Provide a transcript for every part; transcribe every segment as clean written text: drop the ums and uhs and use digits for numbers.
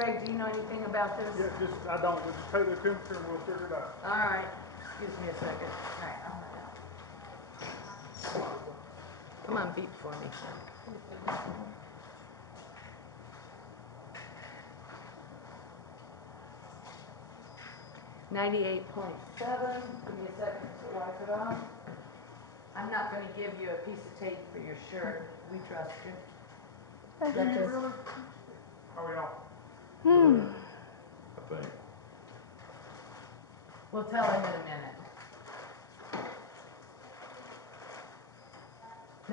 Craig, do you know anything about this? Yeah, I don't. We'll just take the temperature and we'll figure it out. All right. Excuse me a second. All right, come on, beep for me. $98.7. Give me a second to wipe it off. I'm not going to give you a piece of tape for your shirt. We trust you. Do you really? How are y'all? I think. We'll tell him in a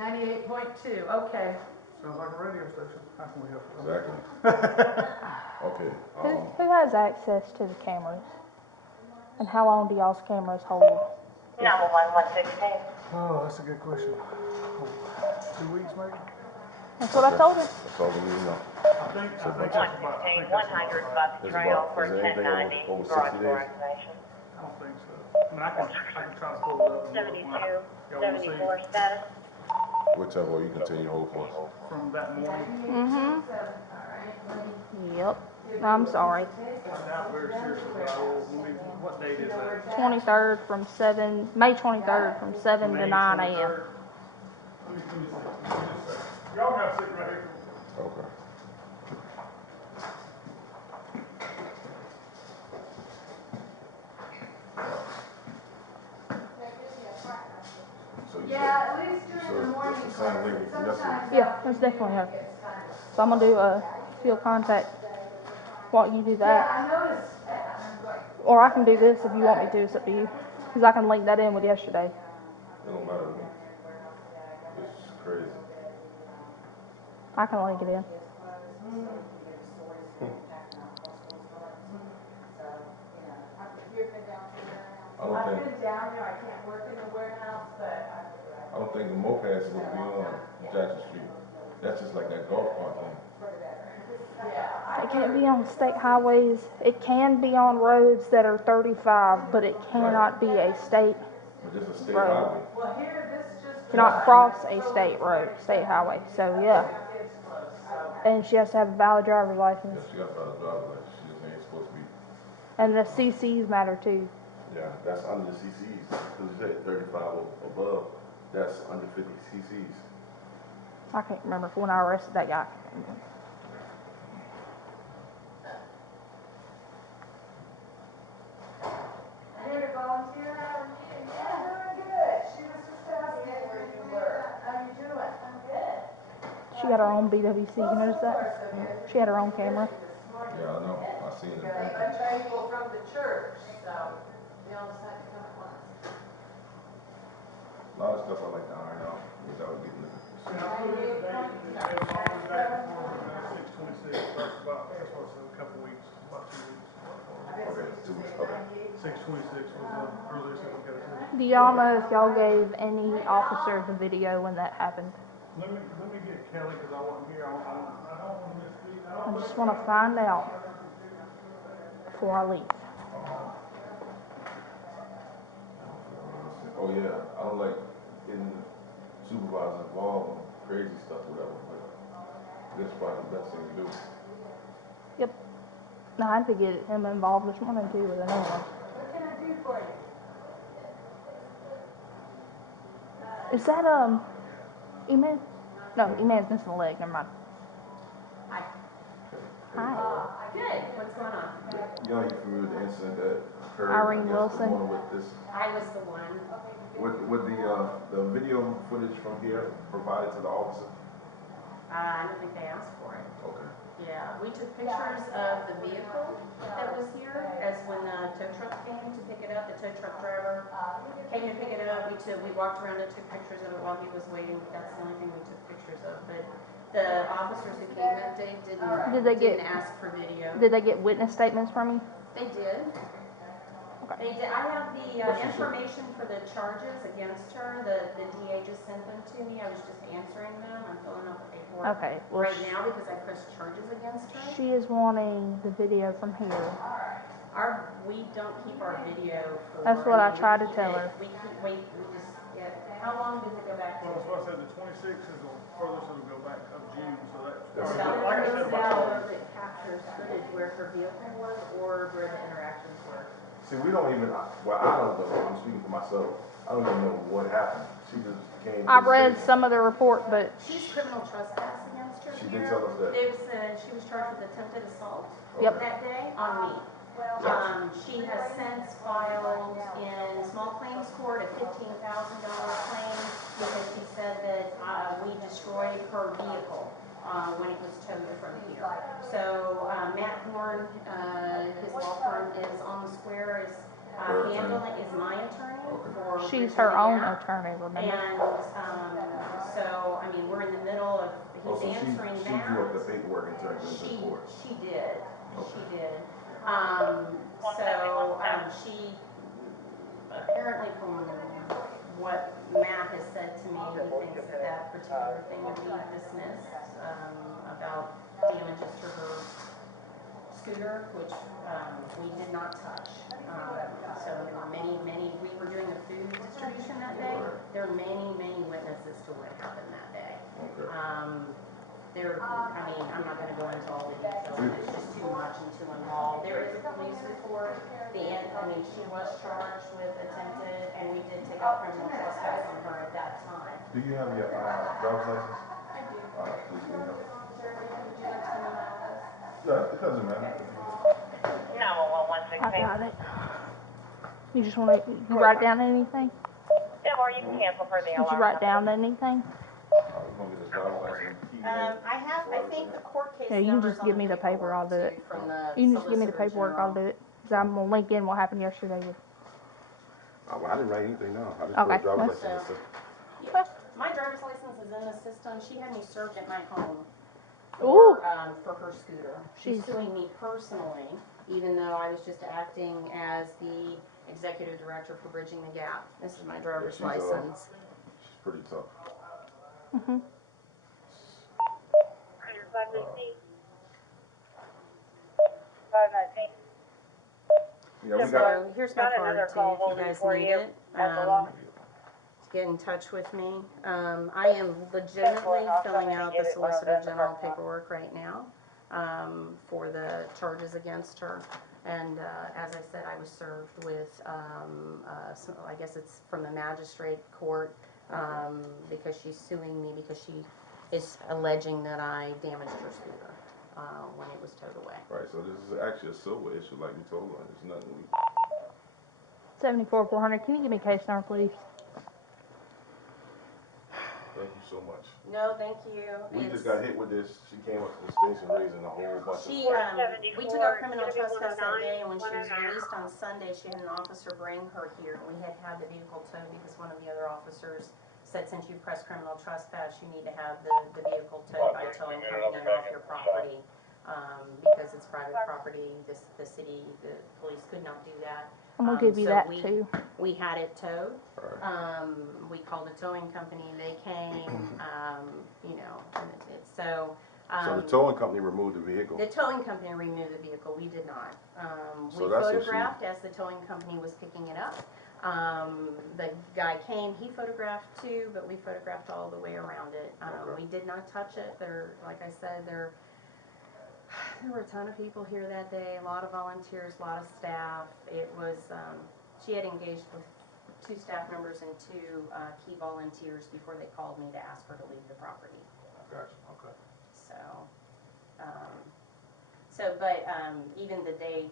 minute. 98.2. Okay. Sounds like a radio station. How can we help you? Exactly. Okay. Who has access to the cameras? And how long do y'all's cameras hold? 911-116. Oh, that's a good question. 2 weeks maybe? That's what I told him. That's all we need to know. I think that's about. 116, 100 Buck Trail for Is there anything 1090. over 60 Garage door days? activation. I don't think so. I mean, I can try to pull it up. And 72, look. Y'all wanna see 74 status. Whichever way you continue to hold for us. from that morning? Yep. I'm sorry. I doubt very seriously, but I will. What date is that? 23rd from 7, May 23rd from 7 to 9 a.m. Let me see. Y'all got to sit right here. Okay. So you Yeah, at least during the morning. it's the same link from yesterday. Yeah, that's definitely her. So I'm going to do a field contact while you do that. I noticed that. Or I can do this if you want me to. It's up to you. Because I can link that in with yesterday. It don't matter to me. It's crazy. I can link it in. I've been down there. I can't work in the warehouse, but I don't think the mopeds would be on Jackson Street. That's just like that golf cart thing. It can't be on state highways. It can be on roads that are 35, but it cannot be a state. But just a state Right. highway. well, here this just. Cannot cross a state road, state highway. So yeah. And she has to have a valid driver's license. Yeah, she got a driver's license. She just ain't supposed to be. And the CCs matter too. Yeah, that's under the CCs. Because you said 35 or above, that's under 50 CCs. I can't remember when I arrested that guy. Here to volunteer. How are you? Yeah, doing good. She was just asking where you were. How you doing? I'm good. She had her own BWC. You notice that? She had her own camera. Yeah, I know. I seen it. A bunch of people from the church, so they all decided to come at once. A lot of stuff I like to iron out without getting the. Yeah, I put it today. It's all the way back before 6/26. That's what I said, a couple weeks, about 2 weeks. Okay, 2 weeks. Okay. 6/26 was the earliest that we got it. Do y'all know if y'all gave any officer the video when that happened? Let me get Kelly because I wasn't here. I don't want to misspeak. I just want to find out before I leave. Oh yeah, I don't like getting supervisors involved in crazy stuff, whatever. But this is probably the best thing to do. Yep. No, I had to get him involved this morning too with another one. What can I do for you? Is that E-Man? No, E-Man's missing a leg. Never mind. Hi. Hi. Good. What's going on? Y'all, you familiar with the incident that occurred? Irene I guess, Wilson. The morning with this, I was the one. with the video footage from here provided to the officer. I don't think they asked for it. Okay. Yeah, we took pictures of the vehicle that was here as when the tow truck came to pick it up. The tow truck driver came to pick it up. We walked around and took pictures of it while he was waiting. That's the only thing we took pictures of. But the officers who came that day didn't ask for video. Did they get witness statements from you? They did. Okay. They did. I have the What's she information for the charges against her. The DA just sent them to me. I was just answering them. I'm filling out the paperwork Okay. Well, right now because I pressed charges against her. she is wanting the video from here. We don't keep our video for. That's what I mean, tried we to keep tell it- her. We just get. How long does it go back to? Well, that's why I said the 26th is the furthest it'll go back of June, so that's. That's About Like I said, those about hours it captures footage where her vehicle was or where the interactions were. See, we don't even, well, I don't know, I'm speaking for myself, I don't even know what happened. She just came. I read some of the report, but She's criminal trespass against her She here. did tell us that. It was, she was charged with attempted assault Yep. that day on me. She has since filed in small claims court a $15,000 claim because she said that we destroyed her vehicle when it was towed from here. So Matt Horn, his law firm is on the square, is handling, is my attorney for. she's her own Virginia. attorney, remember? And so, I mean, we're in the middle of, Oh, he's so answering she drew up the that. paperwork and turned it into She, court. she did, Okay. she did. She, apparently from what Matt has said to me, he thinks that that particular thing would be dismissed, about damages to her scooter, which, we did not touch. So there were many, we were doing a food distribution that day. There are many witnesses to what happened that day. Okay. I'm not gonna go into all the details, it's just too much and too involved. There is a police report, she was charged with attempted, and we did take out criminal trespass on her at that time. Do you have your driver's license? I do. Please give me that. Would you like to know my office? No, it doesn't matter. 911 I 116. got it. You just want to, you write down anything? Yeah, or you can cancel for the Did alarm. you write down anything? I was gonna get this driver's license and key. I think the court case Yeah, you can number's just on give the me the paper, I'll do paperwork, it. too, from the You can just give me the Solicitor paperwork, I'll do General. it. Cause I'm gonna link in what happened yesterday with. Well, I didn't write anything down. I just Okay, put a driver's well. license. Yeah, my driver's license is in the system. She had me served at my home Ooh. for her scooter. She's Jeez. suing me personally, even though I was just acting as the executive director for Bridging the Gap. This is my driver's she's, license. She's pretty tough. Mhm. 519. Yeah, we got, So here's my Got card another too, call if you holding guys for need you it. at the law. Get in touch with me. I am legitimately filling out the Solicitor General paperwork right now for the charges against her. And as I said, I was served with, I guess it's from the magistrate court because she's suing me because she is alleging that I damaged her scooter when it was towed away. right, so this is actually a civil issue like we told her. It's nothing we, 74-400, can you give me case number, please? thank you so much. No, thank you. We It's- just got hit with this. She came up to the station raising a whole bunch of. She, we took out criminal trespass that day, and when she was released on Sunday, she had an officer bring her here. We had had the vehicle towed because one of the other officers said, since you pressed criminal trespass, you need to have the vehicle towed by a towing company and off your property. Because it's private property, the city, the police could not do that. I'm gonna give you so that we- too. We had it towed. Alright. We called a towing company, they came, and it's so. So the towing company removed the vehicle. The towing company removed the vehicle, we did not. We So that's if she- photographed as the towing company was picking it up. The guy came, he photographed too, but we photographed all the way around it. Okay. We did not touch it. Like I said, there were a ton of people here that day, a lot of volunteers, a lot of staff. It was, she had engaged with 2 staff members and 2 key volunteers before they called me to ask her to leave the property. Gotcha, okay. But even the day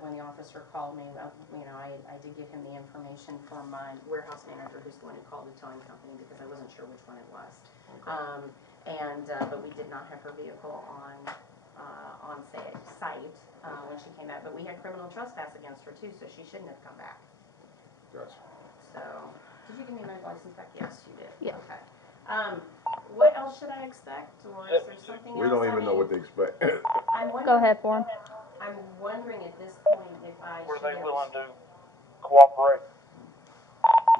when the officer called me, I did give him the information for my warehouse manager, who's the one who called the towing company because I wasn't sure which one it was. Okay. But we did not have her vehicle on site when she came back. But we had criminal trespass against her too, so she shouldn't have come back. Gotcha. So, did you give me my license back? Yes, you did. Yeah. Okay. What else should I expect, or is there something else? We don't even know what to expect. I'm wondering, Go ahead for him. I'm wondering at this point if I Were should they get willing to cooperate?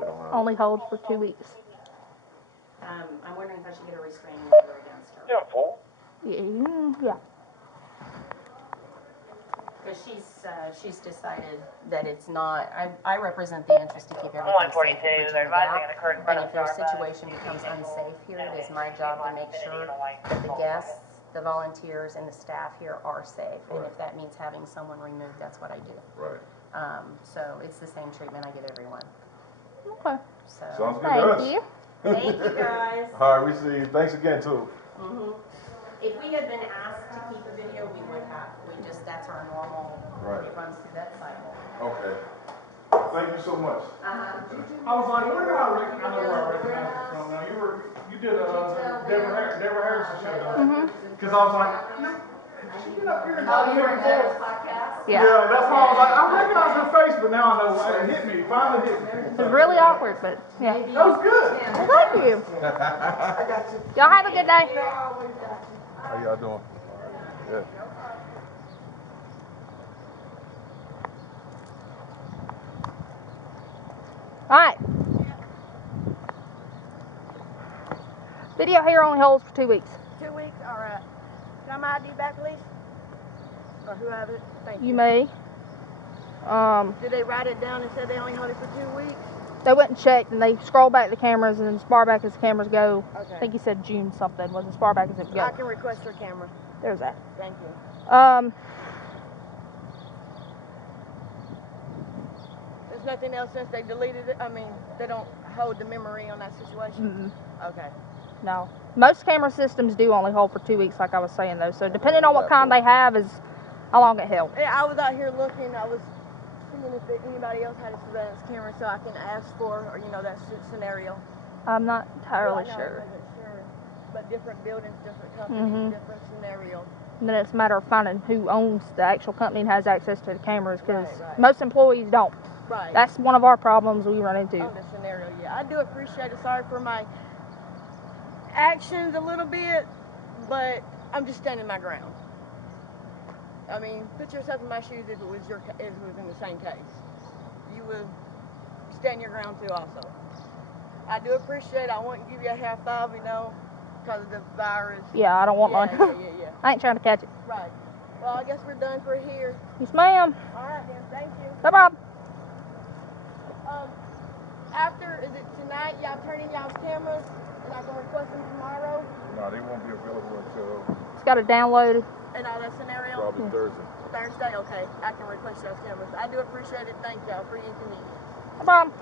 They don't have- Only holds for 2 weeks. I'm wondering if I should get a restraining order against her. Yeah, full. Yeah. because she's decided that it's not, I represent the interest to keep everything safe at 142, Virginia they're advising Gap. an occurred in front And of if their Starbucks. situation becomes unsafe here, it is my job to make sure that the guests, the volunteers, and the staff here are safe. And if that means having someone removed, that's what I do. Right. So it's the same treatment I give everyone. Okay. So, Sounds good to us. Thank you. thank you guys. All right, we see you. Thanks again, too. If we had been asked to keep a video, we would have. That's our normal, Right. it runs through that cycle. Okay. Thank you so much. I was like, where did I recognize, I know where I recognize it from now. You did Deborah Harrison show, don't you? Because I was like, no, did she get up here and talk You were in before? Deborah's podcast? Yeah. Yeah, that's why I was like, I recognize her face, but now I know it hit me, finally hit me. It was really awkward, but yeah. That was good. Well, thank you. Y'all have a good day. How y'all doing? Good. All right. Video here only holds for 2 weeks. 2 weeks, all right. Can I have my ID back, please? Or who have it? Thank you. You may. Did they write it down and said they only hold it for 2 weeks? They went and checked, and they scroll back the cameras, and spar back as the cameras go. Okay. I think he said June something. Was it spar back as it I go? can request your camera. There's that. Thank you. There's nothing else since they deleted it? I mean, they don't hold the memory on that situation? Okay. No. Most camera systems do only hold for 2 weeks, like I was saying, though. So depending on what kind they have is how long it held. Yeah, I was out here looking. I was seeing if anybody else had a surveillance camera so I can ask for, or that scenario. I'm not entirely Well, I know, sure. I wasn't sure. But different buildings, different companies, different scenarios. And then it's a matter of finding who owns the actual company and has access to the cameras, because Right. most employees don't. Right. That's one of our problems we run into. On the scenario, yeah. I do appreciate it. Sorry for my actions a little bit, but I'm just standing my ground. I mean, put yourself in my shoes if it was if it was in the same case. You would stand your ground too also. I do appreciate it. I won't give you a half five, because of the virus. Yeah, I don't want one. Yeah. I ain't trying to catch it. Right. Well, I guess we're done for here. Yes, ma'am. All right, then. Thank you. No problem. After, is it tonight, y'all turn in y'all's cameras, and I can request them tomorrow, No, they won't be available until It's got to download. and all that scenario? probably Thursday. Thursday, okay. I can request those cameras. I do appreciate it. Thank y'all for your inconvenience. No problem.